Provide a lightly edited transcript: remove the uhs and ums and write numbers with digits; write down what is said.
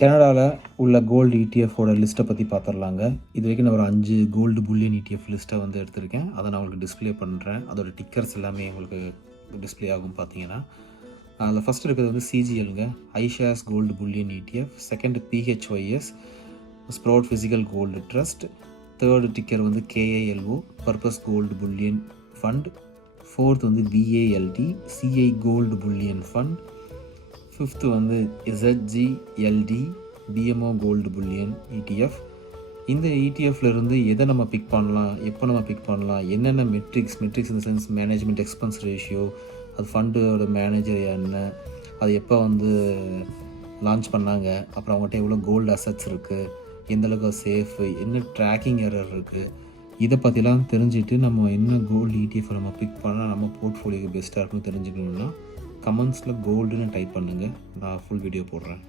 கனடாவில் உள்ள கோல்டு இடிஎஃபோட லிஸ்ட்டை பற்றி பார்த்துடலாங்க. இது வரைக்கும் நான் ஒரு 5 கோல்டு புல்லியன் இடிஎஃப் லிஸ்ட்டை வந்து எடுத்திருக்கேன். அதை நான் உங்களுக்கு டிஸ்பிளே பண்ணுறேன். அதோட டிக்கர்ஸ் எல்லாமே உங்களுக்கு டிஸ்பிளே ஆகும். பார்த்தீங்கன்னா அதில் ஃபஸ்ட் இருக்கிறது வந்து சிஜிஎல்ங்க, ஐஷாஸ் gold bullion ETF. Second PHYS, Sprott physical gold trust. Third ticker வந்து KILO, purpose gold bullion fund. Fourth வந்து BALD, CI gold bullion fund. Fifth வந்து ZGLD, BMO gold bullion ETF. இந்த இடிஎஃப்லேருந்து எதை நம்ம பிக் பண்ணலாம், எப்போ நம்ம பிக் பண்ணலாம், என்னென்ன மெட்ரிக்ஸ் இந்த சென்ஸ் மேனேஜ்மெண்ட் எக்ஸ்பென்ஸ் ரேஷியோ, அது ஃபண்டோட மேனேஜர் என்ன, அது எப்போ வந்து லான்ச் பண்ணாங்க, அப்புறம் அவங்கள்ட்ட எவ்வளோ கோல்டு அசட்ஸ் இருக்குது, எந்தளவுக்கு சேஃபு, என்ன ட்ராக்கிங் எரர் இருக்குது, இதை பற்றிலாம் தெரிஞ்சுட்டு நம்ம என்ன கோல்டு இடிஎஃப் நம்ம பிக் பண்ணால் நம்ம போர்ட்ஃபோலியோக்கு பெஸ்ட்டாக இருக்குன்னு தெரிஞ்சுக்கணுன்னா கமெண்ட்ஸில் கோல்டுன்னு டைப் பண்ணுங்கள். நான் ஃபுல் வீடியோ போடுறேன்.